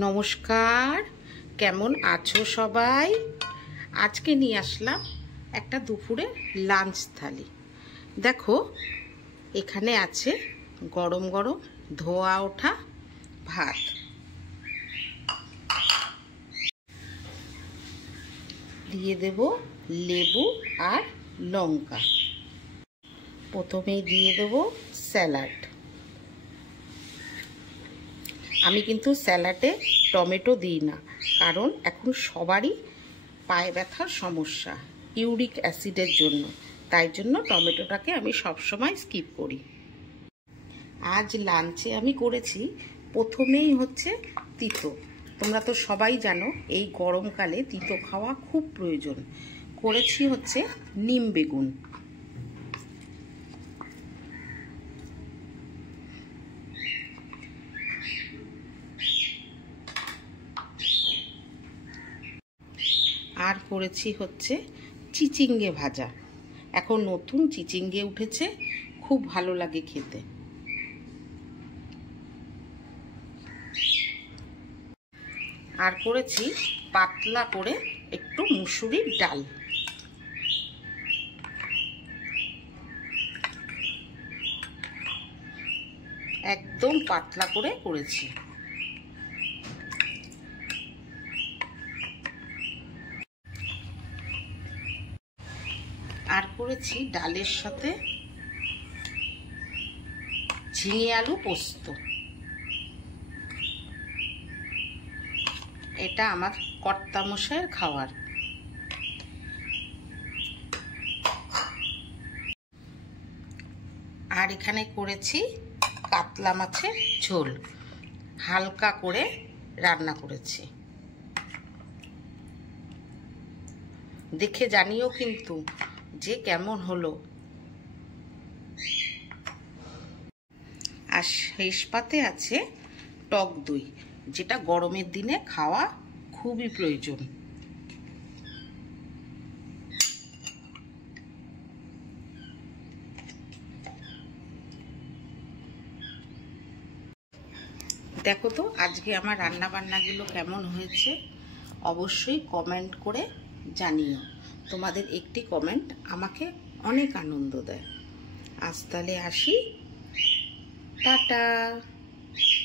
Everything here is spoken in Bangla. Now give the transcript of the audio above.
নমস্কার, কেমন আছো সবাই? আজকে নিয়ে আসলাম একটা দুপুরে লাঞ্চ থালি। দেখো, এখানে আছে গরম গরম ধোয়া ওঠা ভাত, দিয়ে দেব লেবু আর লঙ্কা। প্রথমেই দিয়ে দেব স্যালাড। আমি কিন্তু স্যালাডে টমেটো দিই না, কারণ এখন সবারই পায়ে ব্যথার সমস্যা ইউরিক অ্যাসিডের জন্য, তাই জন্য টমেটোটাকে আমি সবসময় স্কিপ করি। আজ লাঞ্চে আমি করেছি প্রথমেই হচ্ছে তিতো। তোমরা তো সবাই জানো এই গরমকালে তিতো খাওয়া খুব প্রয়োজন। করেছি হচ্ছে নিম বেগুন, আর করেছি হচ্ছে চিচিঙ্গে ভাজা। এখন নতুন চিচিঙ্গে উঠেছে, খুব ভালো লাগে খেতে। আর করেছি পাতলা করে একটু মুসুরির ডাল। একদম পাতলা করে করেছি। আর করেছি ডালের সাথে ঝিঙে আলু পোস্ত। এটা আমার কর্তামশাইয়ের খাওয়ার। আর এখানে করেছি কাতলা মাছের ঝোল, হালকা করে রান্না করেছি। দেখে জানিও কিন্তু যে কেমন হলো। আর শেষ পাতে আছে টক দই, যেটা গরমের দিনে খাওয়া খুবই প্রয়োজন। দেখো তো আজকে আমার রান্না বান্নাগুলো কেমন হয়েছে, অবশ্যই কমেন্ট করে জানিও। তোমাদের একটি কমেন্ট আমাকে অনেক আনন্দ দেয়। আজ তাহলে আসি, টাটা।